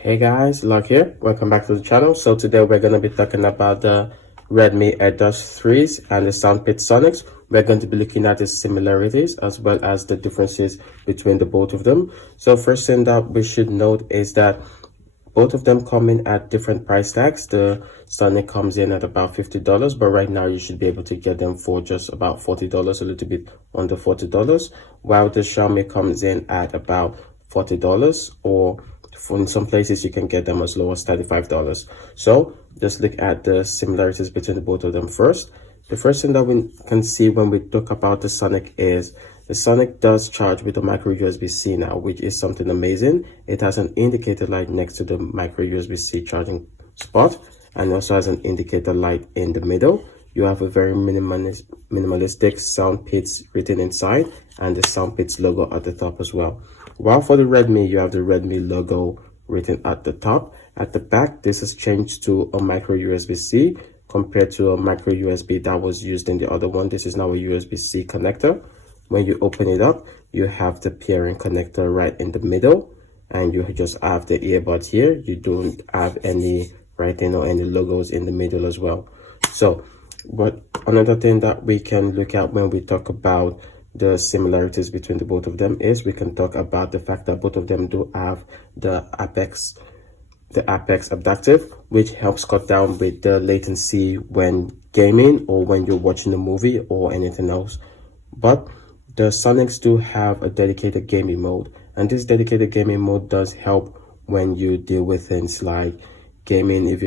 Hey guys, Luck here. Welcome back to the channel. So today we're going to be talking about the Redmi AirDots 3s and the Soundpeats Sonics. We're going to be looking at the similarities as well as the differences between the both of them. So first thing that we should note is that both of them come in at different price tags. The Sonic comes in at about $50, but right now you should be able to get them for just about $40, a little bit under $40, while the Xiaomi comes in at about $40, or in some places you can get them as low as $35. So just look at the similarities between the both of them first. The first thing that we can see when we talk about the Sonic is the Sonic does charge with a micro USB-C now, which is something amazing. It has an indicator light next to the micro USB-C charging spot, and also has an indicator light in the middle. You have a very minimalistic Soundpeats written inside, and the Soundpeats logo at the top as well. While for the Redmi, you have the Redmi logo written at the top. At the back, this has changed to a micro USB-C compared to a micro USB that was used in the other one. This is now a USB-C connector. When you open it up, you have the pairing connector right in the middle, and you just have the earbuds here. You don't have any writing or any logos in the middle as well. So, but another thing that we can look at when we talk about the similarities between the both of them is we can talk about the fact that both of them do have the Apxt adaptive, which helps cut down with the latency when gaming or when you're watching a movie or anything else. But the Sonics do have a dedicated gaming mode, and this dedicated gaming mode does help when you deal with things like gaming. If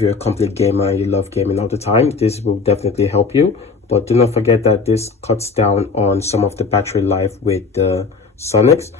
you're a complete gamer and you love gaming all the time, this will definitely help you. But do not forget that this cuts down on some of the battery life with the Sonics.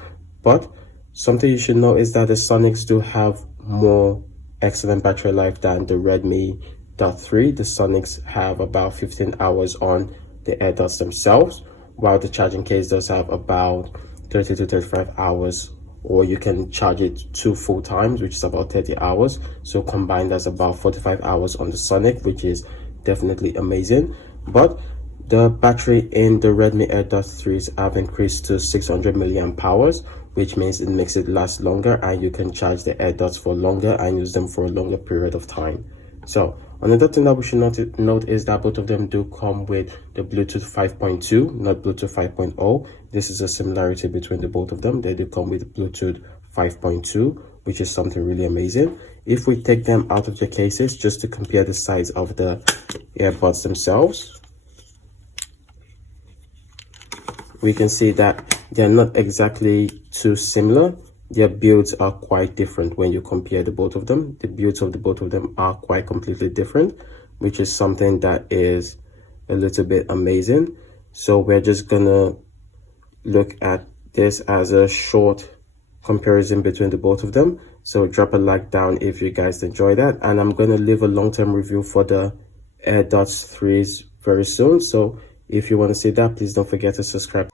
But something you should know is that the Sonics do have more excellent battery life than the Redmi Dot 3. The Sonics have about 15 hours on the AirDots themselves, while the charging case does have about 30 to 35 hours, or you can charge it 2 full times, which is about 30 hours. So combined, that's about 45 hours on the Sonic, which is definitely amazing. But the battery in the Redmi AirDots 3s have increased to 600 milliamp hours, which means it makes it last longer, and you can charge the AirDots for longer and use them for a longer period of time. So another thing that we should note is that both of them do come with the Bluetooth 5.2, not Bluetooth 5.0. This is a similarity between the both of them. They do come with Bluetooth 5.2, which is something really amazing. If we take them out of the cases just to compare the size of the earbuds themselves, we can see that they're not exactly too similar. Their builds are quite different when you compare the both of them. The builds of the both of them are quite completely different, which is something that is a little bit amazing. So we're just gonna look at this as a short comparison between the both of them. So drop a like down if you guys enjoy that, and I'm gonna leave a long-term review for the AirDots 3s very soon. So if you want to see that, please don't forget to subscribe.